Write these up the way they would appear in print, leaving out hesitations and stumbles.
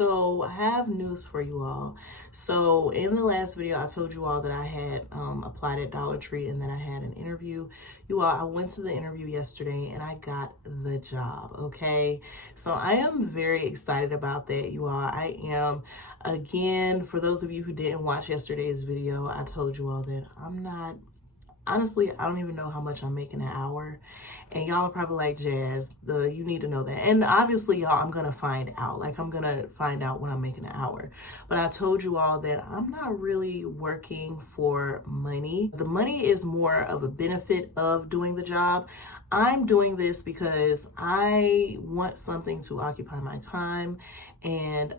So I have news for you all. So in the last video, I told you all that I had applied at Dollar Tree and that I had an interview. You all, I went to the interview yesterday and I got the job, okay? So I am very excited about that, you all. I am. Again, for those of you who didn't watch yesterday's video, I told you all that honestly, I don't even know how much I'm making an hour. And y'all are probably like, Jazz, you need to know that. And obviously, y'all, I'm going to find out. Like, I'm going to find out when I'm making an hour. But I told you all that I'm not really working for money. The money is more of a benefit of doing the job. I'm doing this because I want something to occupy my time. And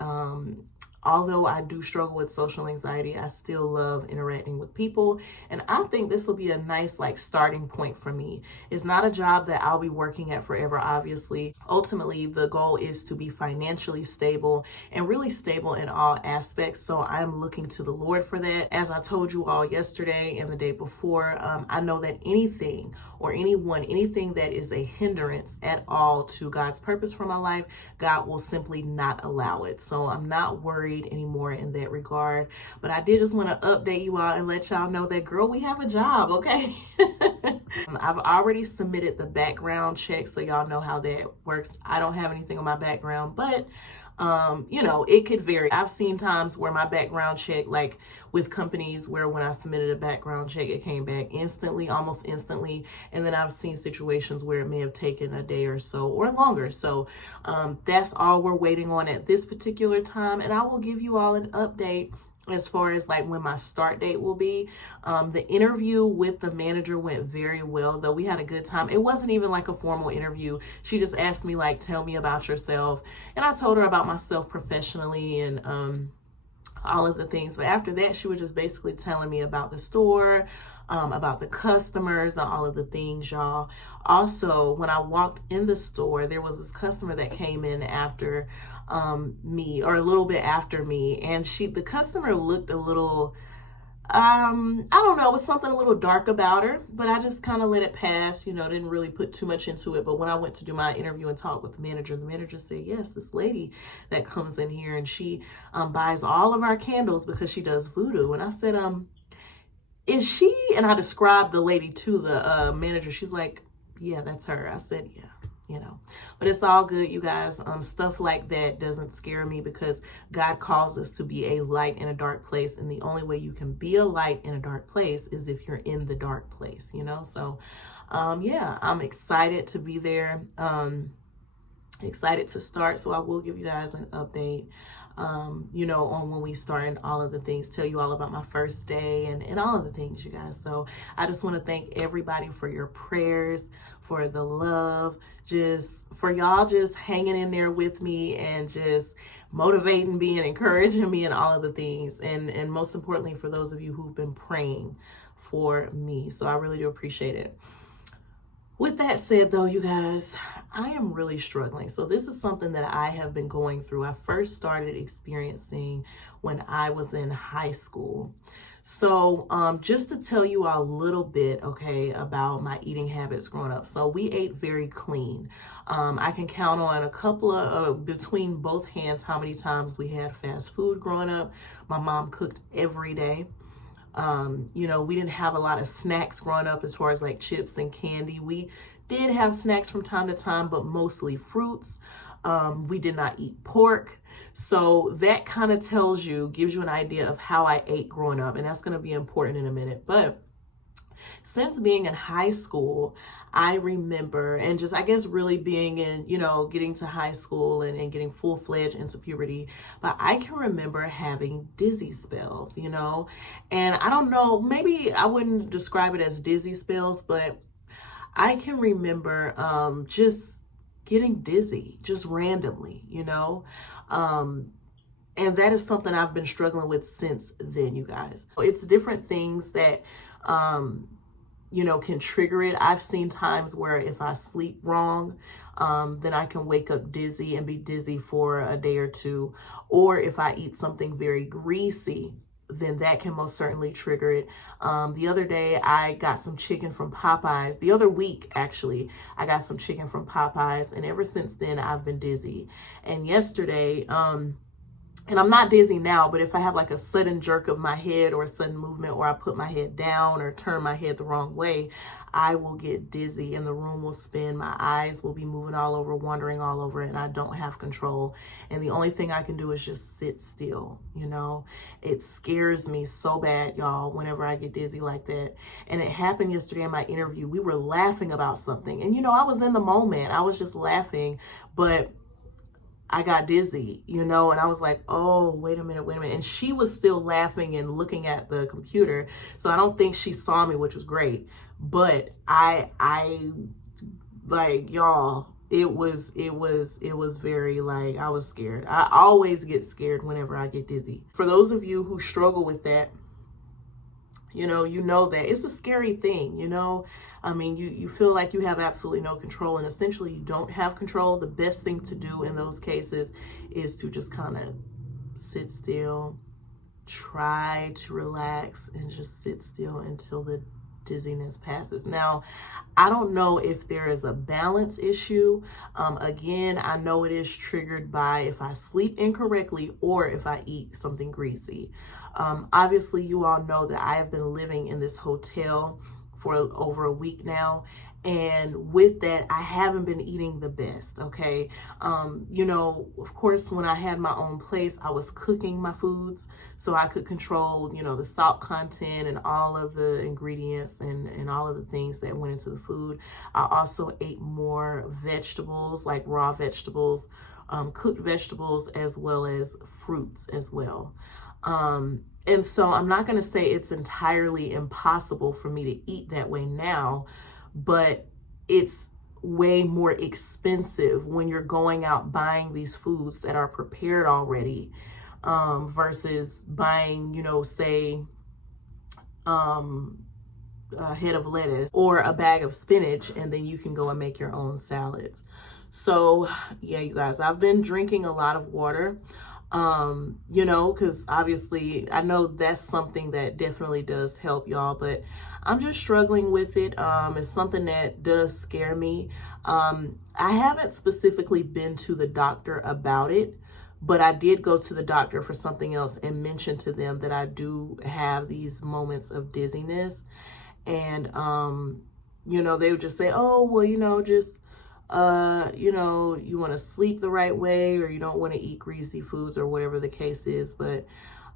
although I do struggle with social anxiety, I still love interacting with people. And I think this will be a nice starting point for me. It's not a job that I'll be working at forever, obviously. Ultimately, the goal is to be financially stable and really stable in all aspects. So I'm looking to the Lord for that. As I told you all yesterday and the day before, I know that anything or anything that is a hindrance at all to God's purpose for my life, God will simply not allow it. So I'm not worried anymore in that regard. But I did just want to update you all and let y'all know that, girl, we have a job, okay? I've already submitted the background check, so y'all know how that works. I don't have anything on my background, but it could vary. I've seen times where my background check, like with companies where when I submitted a background check, it came back instantly, almost instantly. And then I've seen situations where it may have taken a day or so or longer. So that's all we're waiting on at this particular time. And I will give you all an update as far as when my start date will be. The interview with the manager went very well, though. We had a good time. It wasn't even like a formal interview. She just asked me tell me about yourself, and I told her about myself professionally and all of the things. But after that, she was just basically telling me about the store, about the customers and all of the things, y'all. Also, when I walked in the store, there was this customer that came in after me, or a little bit after me, and the customer looked a little, I don't know, it was something a little dark about her, but I just kind of let it pass, didn't really put too much into it. But when I went to do my interview and talk with the manager said, yes, this lady that comes in here and she buys all of our candles because she does voodoo. And I said, is she? And I described the lady to the manager. She's like, yeah, that's her. I said, yeah. But it's all good, you guys. Stuff like that doesn't scare me because God calls us to be a light in a dark place. And the only way you can be a light in a dark place is if you're in the dark place, So, yeah, I'm excited to be there. Excited to start. So I will give you guys an update, on when we start and all of the things, tell you all about my first day and all of the things, you guys. So I just want to thank everybody for your prayers, for the love, just for y'all just hanging in there with me and just motivating me and encouraging me and all of the things. And most importantly, for those of you who've been praying for me. So I really do appreciate it. With that said, though, you guys, I am really struggling. So this is something that I have been going through. I first started experiencing when I was in high school. So just to tell you a little bit, okay, about my eating habits growing up. So we ate very clean. I can count on a couple of, between both hands, how many times we had fast food growing up. My mom cooked every day. We didn't have a lot of snacks growing up as far as chips and candy. We did have snacks from time to time, but mostly fruits. We did not eat pork. So that kind of gives you an idea of how I ate growing up. And that's going to be important in a minute. But since being in high school, I remember, and just, I guess, really being in, getting to high school and getting full-fledged into puberty, but I can remember having dizzy spells, and I don't know, maybe I wouldn't describe it as dizzy spells, but I can remember just getting dizzy, just randomly, and that is something I've been struggling with since then, you guys. It's different things that, can trigger it. I've seen times where if I sleep wrong, then I can wake up dizzy and be dizzy for a day or two. Or if I eat something very greasy, then that can most certainly trigger it. The other day, I got some chicken from Popeyes. The other week, actually, I got some chicken from Popeyes. And ever since then, I've been dizzy. And yesterday, and I'm not dizzy now, but if I have like a sudden jerk of my head or a sudden movement, or I put my head down or turn my head the wrong way, I will get dizzy and the room will spin. My eyes will be moving all over, wandering all over, and I don't have control. And the only thing I can do is just sit still, you know? It scares me so bad, y'all, whenever I get dizzy like that. And it happened yesterday in my interview. We were laughing about something. And, you know, I was in the moment. I was just laughing, but I got dizzy, you know, and I was like, oh, wait a minute. And she was still laughing and looking at the computer. So I don't think she saw me, which was great. But I like, y'all, it was very, like, I was scared. I always get scared whenever I get dizzy. For those of you who struggle with that, you know that it's a scary thing, you know. I mean, you feel like you have absolutely no control, and essentially you don't have control. The best thing to do in those cases is to just kind of sit still, try to relax, and just sit still until the dizziness passes. Now, I don't know if there is a balance issue. Again, I know it is triggered by if I sleep incorrectly or if I eat something greasy. Obviously, you all know that I have been living in this hotel for over a week now. And with that, I haven't been eating the best, okay? You know, of course, when I had my own place, I was cooking my foods so I could control, you know, the salt content and all of the ingredients and all of the things that went into the food. I also ate more vegetables, like raw vegetables, cooked vegetables, as well as fruits as well. And so I'm not going to say it's entirely impossible for me to eat that way now, but it's way more expensive when you're going out buying these foods that are prepared already, versus buying, you know, say, a head of lettuce or a bag of spinach, and then you can go and make your own salads. So yeah, you guys, I've been drinking a lot of water. You know, because obviously I know that's something that definitely does help, y'all, but I'm just struggling with it. It's something that does scare me. I haven't specifically been to the doctor about it, but I did go to the doctor for something else and mention to them that I do have these moments of dizziness. And, you know, they would just say, oh, well, you know, just you know, you want to sleep the right way, or you don't want to eat greasy foods, or whatever the case is. But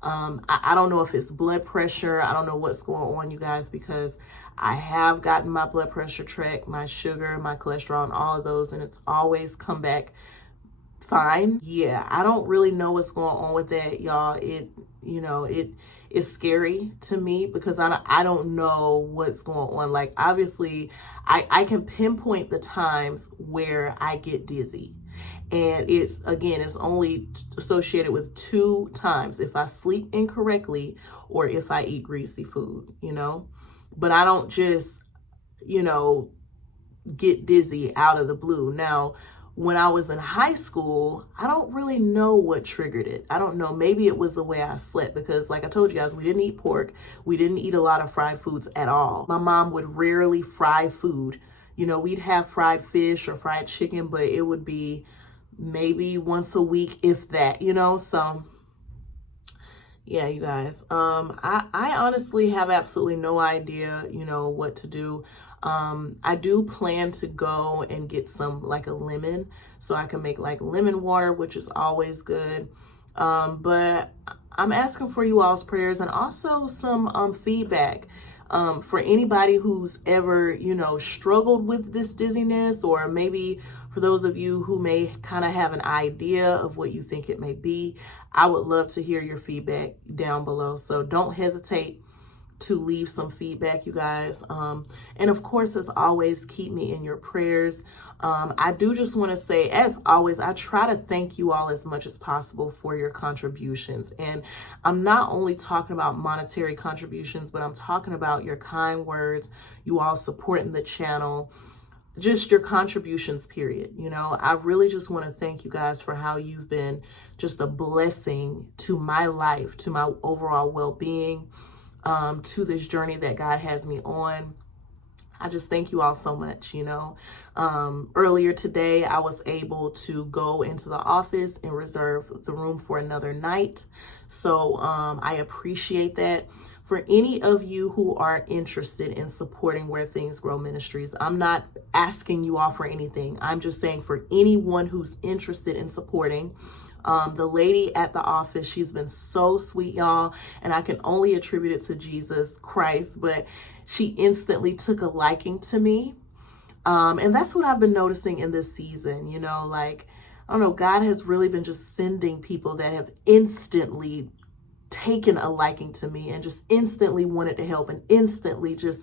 I don't know if it's blood pressure. I don't know what's going on, you guys, because I have gotten my blood pressure checked, my sugar, my cholesterol, and all of those, and it's always come back fine. Yeah, I don't really know what's going on with that, y'all. It, you know, it is scary to me because I don't know what's going on. Like, obviously, I can pinpoint the times where I get dizzy. And it's only associated with 2 times: if I sleep incorrectly or if I eat greasy food, you know. But I don't just, you know, get dizzy out of the blue. Now, when I was in high school, I don't really know what triggered it. I don't know. Maybe it was the way I slept, because like I told you guys, we didn't eat pork. We didn't eat a lot of fried foods at all. My mom would rarely fry food. You know, we'd have fried fish or fried chicken, but it would be maybe once a week, if that, you know. So yeah, you guys, I honestly have absolutely no idea, you know, what to do. I do plan to go and get some, like, a lemon, so I can make like lemon water, which is always good. But I'm asking for you all's prayers, and also some feedback for anybody who's ever, you know, struggled with this dizziness, or maybe for those of you who may kind of have an idea of what you think it may be. I would love to hear your feedback down below. So don't hesitate to leave some feedback, you guys. And of course, as always, keep me in your prayers. I do just want to say, as always, I try to thank you all as much as possible for your contributions. And I'm not only talking about monetary contributions, but I'm talking about your kind words, you all supporting the channel, just your contributions, period. You know, I really just want to thank you guys for how you've been just a blessing to my life, to my overall well-being, to this journey that God has me on. I just thank you all so much. Earlier today, I was able to go into the office and reserve the room for another night. So I appreciate that. For any of you who are interested in supporting Where Things Grow Ministries, I'm not asking you all for anything. I'm just saying for anyone who's interested in supporting, the lady at the office, she's been so sweet, y'all, and I can only attribute it to Jesus Christ, but she instantly took a liking to me. And that's what I've been noticing in this season, like, I don't know, God has really been just sending people that have instantly taken a liking to me and just instantly wanted to help and instantly just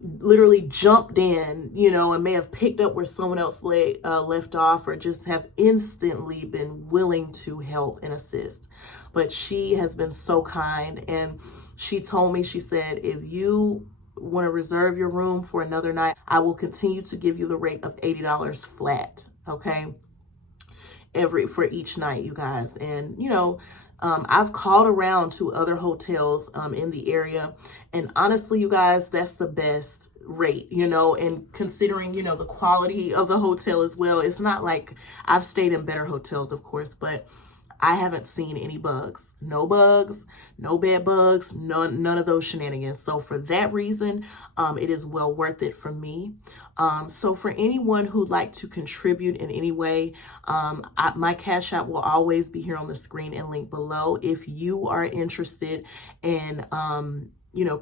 literally jumped in, and may have picked up where someone else left off, or just have instantly been willing to help and assist. But she has been so kind, and she told me, she said, if you want to reserve your room for another night, I will continue to give you the rate of $80 flat, okay? For each night, you guys. And, I've called around to other hotels in the area, and honestly, you guys, that's the best rate, and considering, the quality of the hotel as well. It's not like I've stayed in better hotels, of course, but I haven't seen any bugs, no bed bugs, none of those shenanigans. So for that reason, it is well worth it for me. So for anyone who'd like to contribute in any way, my Cash App will always be here on the screen and link below. If you are interested in,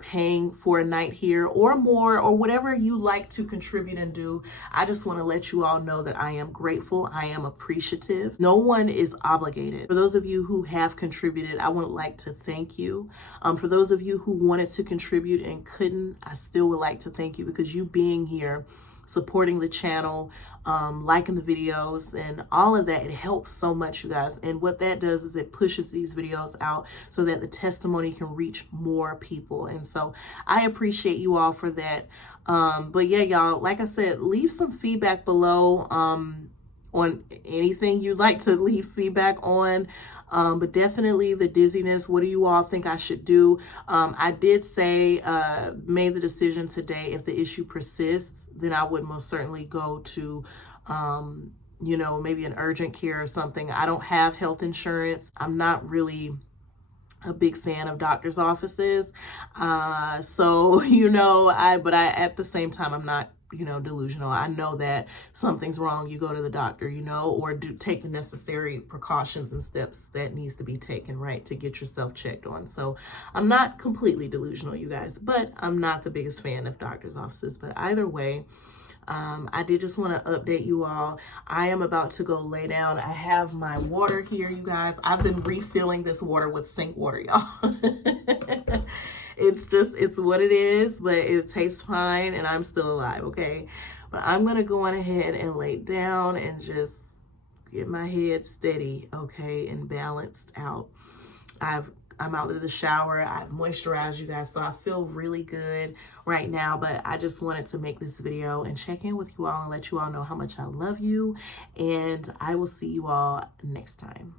paying for a night here or more, or whatever you like to contribute and do, I just want to let you all know that I am grateful. I am appreciative. No one is obligated. For those of you who have contributed, I would like to thank you. For those of you who wanted to contribute and couldn't, I still would like to thank you, because you being here, supporting the channel, liking the videos and all of that, it helps so much, you guys. And what that does is it pushes these videos out so that the testimony can reach more people. And so I appreciate you all for that. But yeah, y'all, like I said, leave some feedback below on anything you'd like to leave feedback on. But definitely the dizziness, what do you all think I should do? I did say, made the decision today, if the issue persists, then I would most certainly go to, maybe an urgent care or something. I don't have health insurance. I'm not really a big fan of doctor's offices. So, but at the same time, I'm not, delusional. I know that something's wrong, you go to the doctor, or take the necessary precautions and steps that needs to be taken, right, to get yourself checked on. So I'm not completely delusional, you guys, but I'm not the biggest fan of doctor's offices. But either way, I did just want to update you all. I am about to go lay down. I have my water here, you guys. I've been refilling this water with sink water, y'all. It's what it is, but it tastes fine and I'm still alive, okay? But I'm going to go on ahead and lay down and just get my head steady, okay, and balanced out. I'm out of the shower. I've moisturized, you guys, so I feel really good right now. But I just wanted to make this video and check in with you all and let you all know how much I love you. And I will see you all next time.